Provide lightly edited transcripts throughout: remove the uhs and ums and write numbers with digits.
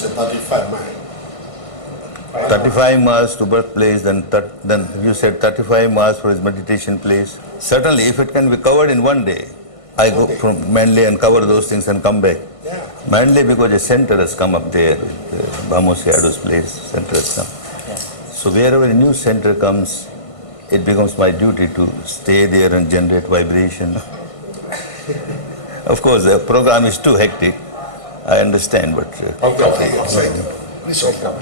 which is 35 miles. 35 miles to birthplace, then you said 35 miles for his meditation place. Certainly, if it can be covered in one day, I go from Manly and cover those things and come back. Yeah. Manly because a center has come up there, Vamos Yado's place, center has come. Yeah. So wherever a new center comes, it becomes my duty to stay there and generate vibration. Of course, the program is too hectic, I understand, but... Please welcome.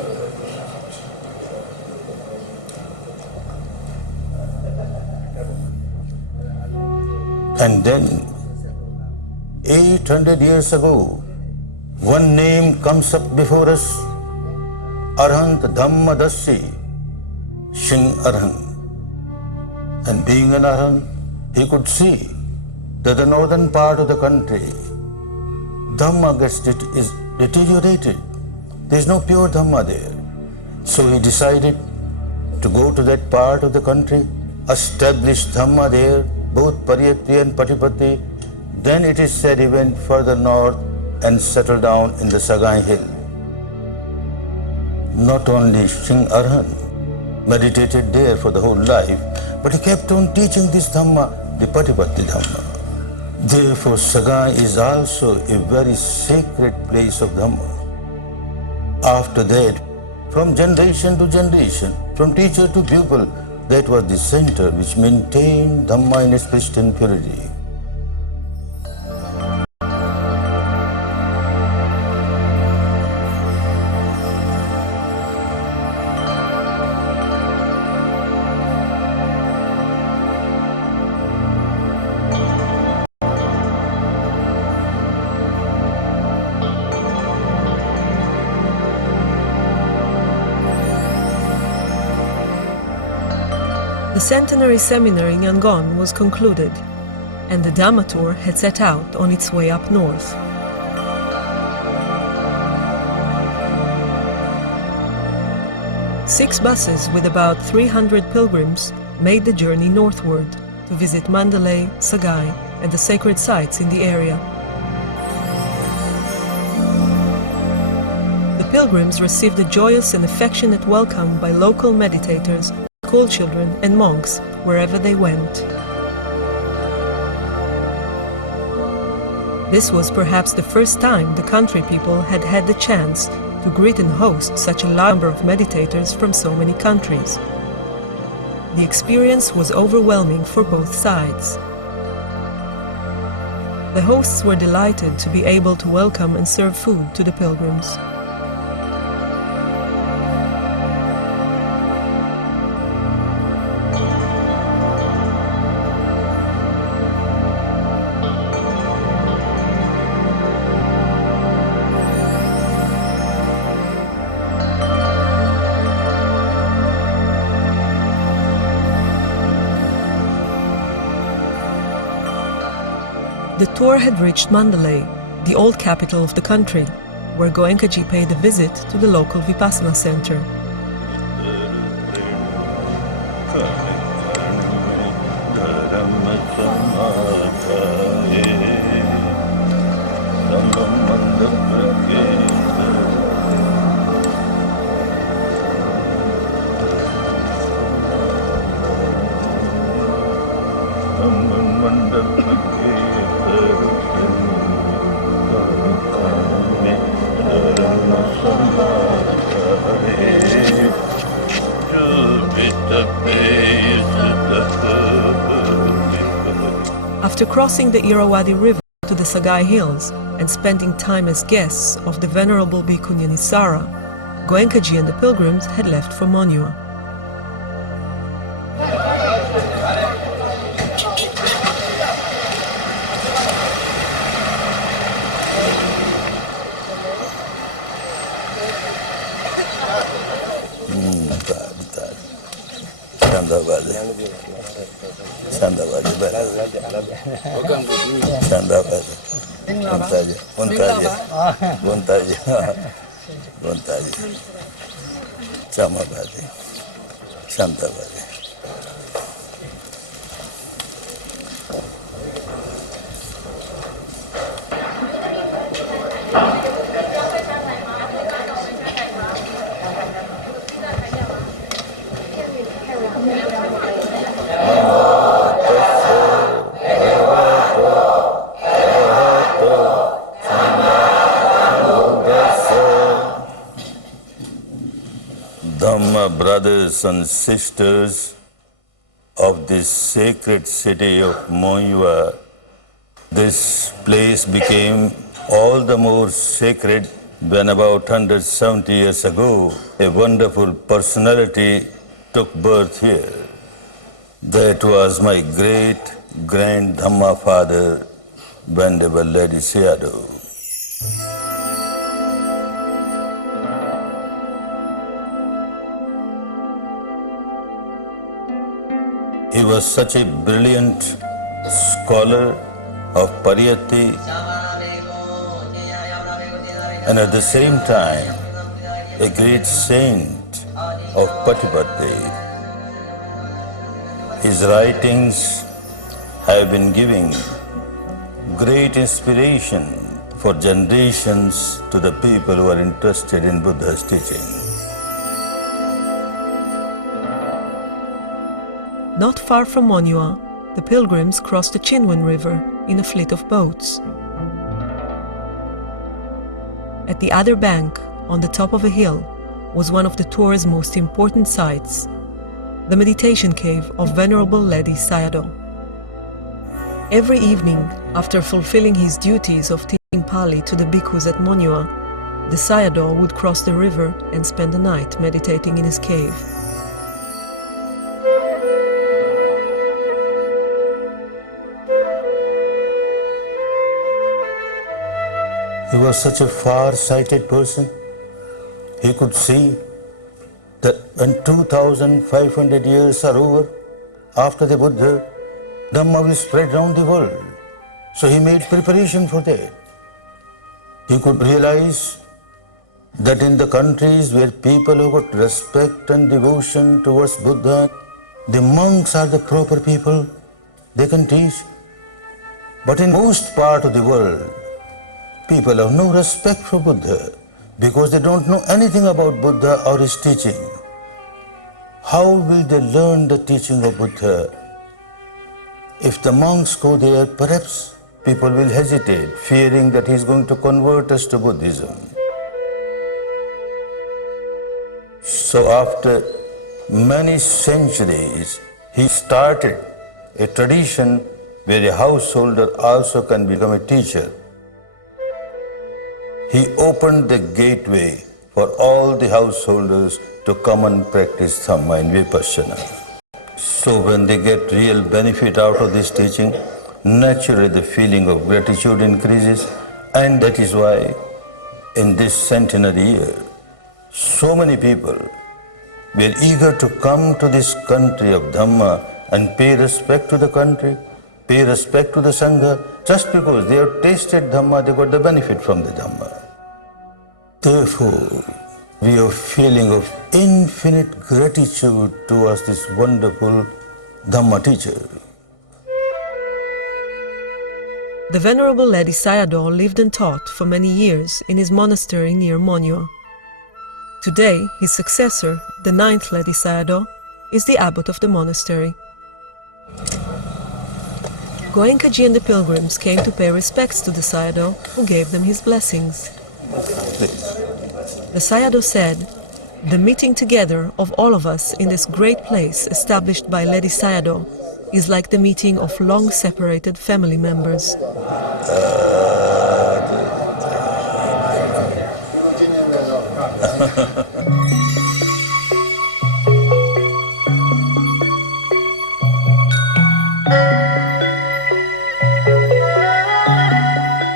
And then, 800 years ago, one name comes up before us, Arhant Dhamma Dassi, Shin Arhant. And being an Arhant, he could see that the northern part of the country, Dhamma is deteriorated. There is no pure Dhamma there. So he decided to go to that part of the country, establish Dhamma there, both Pariyatti and Patipatti. Then it is said he went further north and settled down in the Sagai hill. Not only Singh Arhan meditated there for the whole life, but he kept on teaching this Dhamma, the Patipatti Dhamma. Therefore, Sagai is also a very sacred place of Dhamma. After that, from generation to generation, from teacher to pupil, that was the center which maintained Dhamma in its pristine purity. The centenary seminar in Yangon was concluded, and the Dhamma tour had set out on its way up north. Six buses with about 300 pilgrims made the journey northward to visit Mandalay, Sagai, and the sacred sites in the area. The pilgrims received a joyous and affectionate welcome by local meditators, school children and monks wherever they went. This was perhaps the first time the country people had had the chance to greet and host such a large number of meditators from so many countries. The experience was overwhelming for both sides. The hosts were delighted to be able to welcome and serve food to the pilgrims. The tour had reached Mandalay, the old capital of the country, where Goenka paid a visit to the local Vipassana center. After crossing the Irrawaddy River to the Sagai Hills and spending time as guests of the Venerable Bhikkhu Nisara, Goenka and the pilgrims had left for Monua. Dhamma brothers and sisters of this sacred city of Myanmar, this place became all the more sacred when about 170 years ago a wonderful personality took birth here. That was my great-grand Dhamma father, Venerable Ledi Sayadaw. He was such a brilliant scholar of Pariyatti and at the same time a great saint of Patipatti. His writings have been giving great inspiration for generations to the people who are interested in Buddha's teaching. Not far from Monywa, the pilgrims crossed the Chinwan River in a fleet of boats. At the other bank, on the top of a hill, was one of the tour's most important sites, the meditation cave of Venerable Ledi Sayadaw. Every evening, after fulfilling his duties of teaching Pali to the bhikkhus at Monywa, the Sayadaw would cross the river and spend the night meditating in his cave. He was such a far-sighted person. He could see that when 2,500 years are over, after the Buddha, Dhamma will spread round the world. So he made preparation for that. He could realize that in the countries where people have got respect and devotion towards Buddha, the monks are the proper people, they can teach. But in most part of the world, people have no respect for Buddha because they don't know anything about Buddha or his teaching. How will they learn the teaching of Buddha? If the monks go there, perhaps people will hesitate, fearing that he is going to convert us to Buddhism. So after many centuries, he started a tradition where a householder also can become a teacher. He opened the gateway for all the householders to come and practice Dhamma and Vipassana. So when they get real benefit out of this teaching, naturally the feeling of gratitude increases, and that is why in this centenary year, so many people were eager to come to this country of Dhamma and pay respect to the country, pay respect to the Sangha, just because they have tasted Dhamma, they got the benefit from the Dhamma. Therefore, we have a feeling of infinite gratitude towards this wonderful Dhamma teacher. The Venerable Ledi Sayadaw lived and taught for many years in his monastery near Monywa. Today, his successor, the 9th Ledi Sayadaw, is the abbot of the monastery. Goenka and the pilgrims came to pay respects to the Sayadaw, who gave them his blessings. The Sayadaw said, "The meeting together of all of us in this great place established by Ledi Sayadaw is like the meeting of long-separated family members."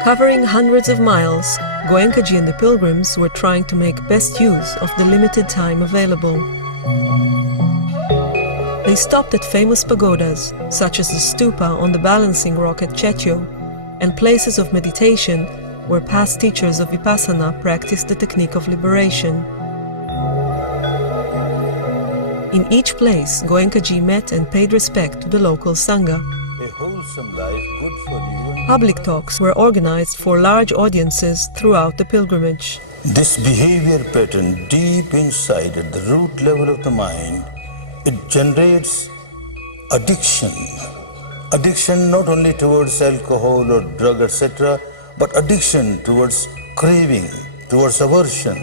Covering hundreds of miles, Goenka and the pilgrims were trying to make best use of the limited time available. They stopped at famous pagodas, such as the stupa on the balancing rock at Chetyo, and places of meditation where past teachers of Vipassana practiced the technique of liberation. In each place, Goenka met and paid respect to the local Sangha. A wholesome life, good for you. Public talks were organized for large audiences throughout the pilgrimage. This behavior pattern deep inside at the root level of the mind, it generates addiction. Addiction not only towards alcohol or drug, etc., but addiction towards craving, towards aversion,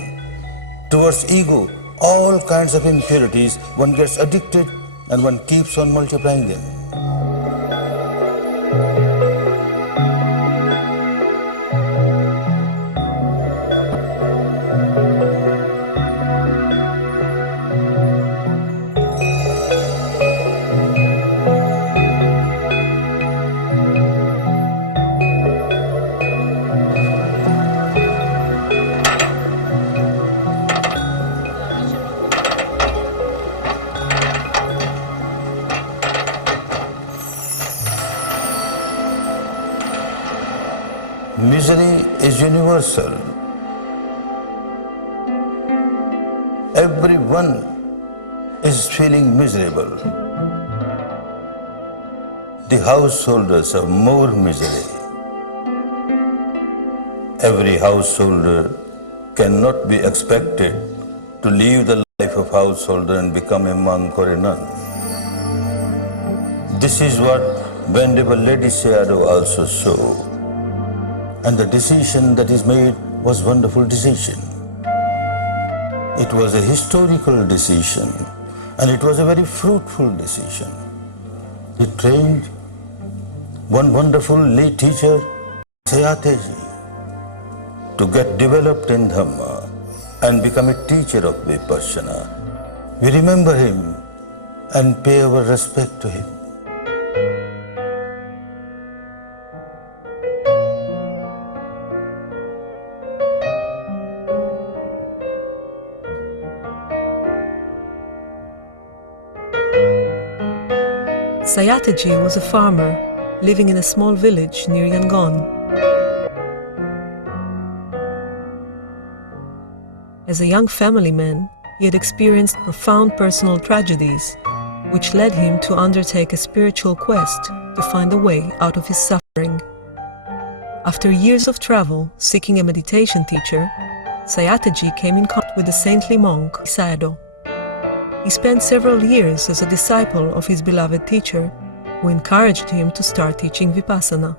towards ego. all kinds of impurities, one gets addicted and one keeps on multiplying them. Misery is universal. Everyone is feeling miserable. The householders have more misery. Every householder cannot be expected to live the life of householder and become a monk or a nun. This is what Venerable Lady Sayadaw also saw. And the decision that is made was wonderful decision. It was a historical decision, and it was a very fruitful decision. He trained one wonderful lay teacher, Sayateji, to get developed in Dhamma and become a teacher of Vipassana. We remember him and pay our respect to him. Sayataji was a farmer living in a small village near Yangon. As a young family man, he had experienced profound personal tragedies, which led him to undertake a spiritual quest to find a way out of his suffering. After years of travel seeking a meditation teacher, Sayataji came in contact with the saintly monk Sayadaw. He spent several years as a disciple of his beloved teacher, who encouraged him to start teaching Vipassana.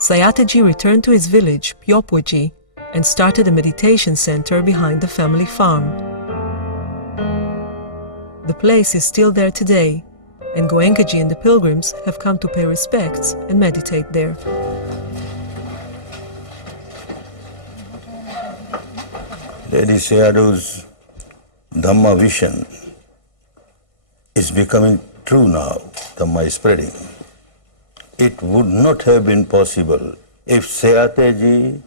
Sayataji returned to his village, Pyopwaji, and started a meditation center behind the family farm. The place is still there today, and Goenkaji and the pilgrims have come to pay respects and meditate there. Lady Sayadaw's Dhamma vision is becoming true now. Dhamma is spreading. It would not have been possible if Sayataji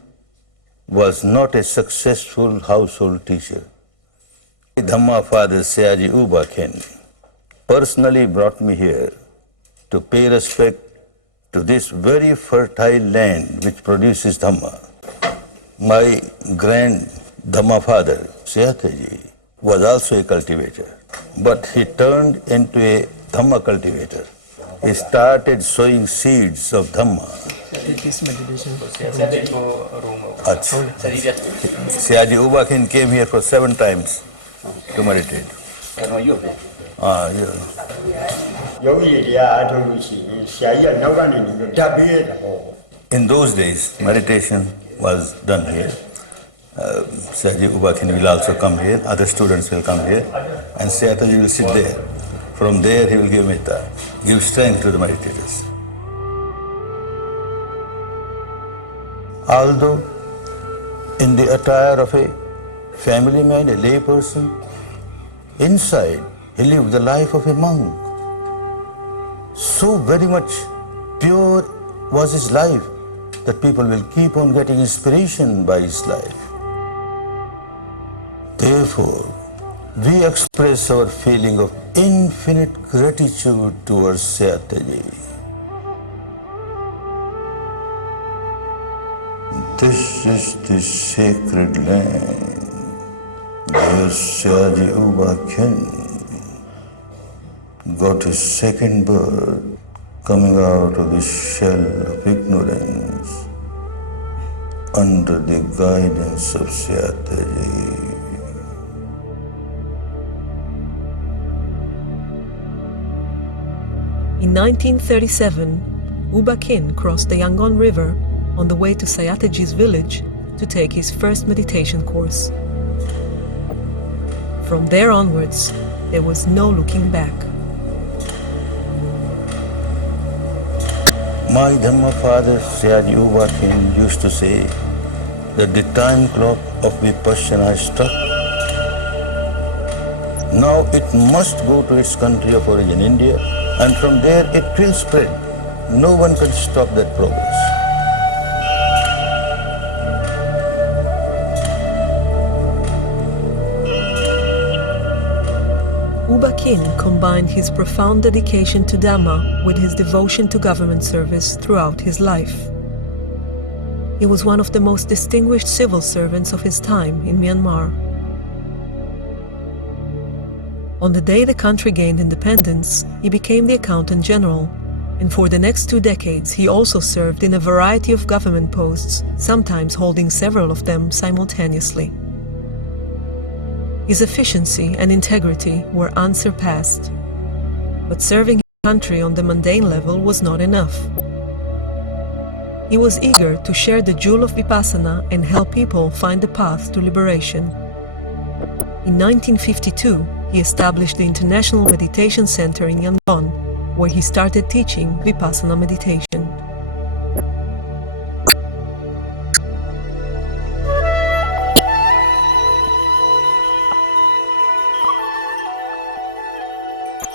was not a successful household teacher. Dhamma father Sayaji Ubakin personally brought me here to pay respect to this very fertile land which produces Dhamma. My grand Dhamma father, Sayataji, was also a cultivator, but he turned into a Dhamma cultivator. He started sowing seeds of Dhamma. Sayaji Ubakin came here for 7 times to meditate. In those days, meditation was done here. Sayaji Ubakin will also come here, other students will come here, and Sayataji will sit there. From there he will give metta, give strength to the meditators. Although in the attire of a family man, a lay person, inside he lived the life of a monk. So very much pure was his life that people will keep on getting inspiration by his life. Therefore, we express our feeling of infinite gratitude towards Sayataji. This is the sacred land where Sayaji Ubakin got his second birth, coming out of the shell of ignorance under the guidance of Sayataji. In 1937, Ubakin crossed the Yangon River on the way to Sayataji's village to take his first meditation course. From there onwards, there was no looking back. My Dhamma father, Sayadyu Wakin, used to say that the time clock of Vipassana struck. Now it must go to its country of origin, India, and from there it will spread. No one can stop that progress. U Ba Khin combined his profound dedication to Dhamma with his devotion to government service throughout his life. He was one of the most distinguished civil servants of his time in Myanmar. On the day the country gained independence, he became the Accountant General, and for the next 2 decades he also served in a variety of government posts, sometimes holding several of them simultaneously. His efficiency and integrity were unsurpassed, but serving his country on the mundane level was not enough. He was eager to share the jewel of Vipassana and help people find the path to liberation. In 1952, he established the International Meditation Center in Yangon, where he started teaching Vipassana meditation.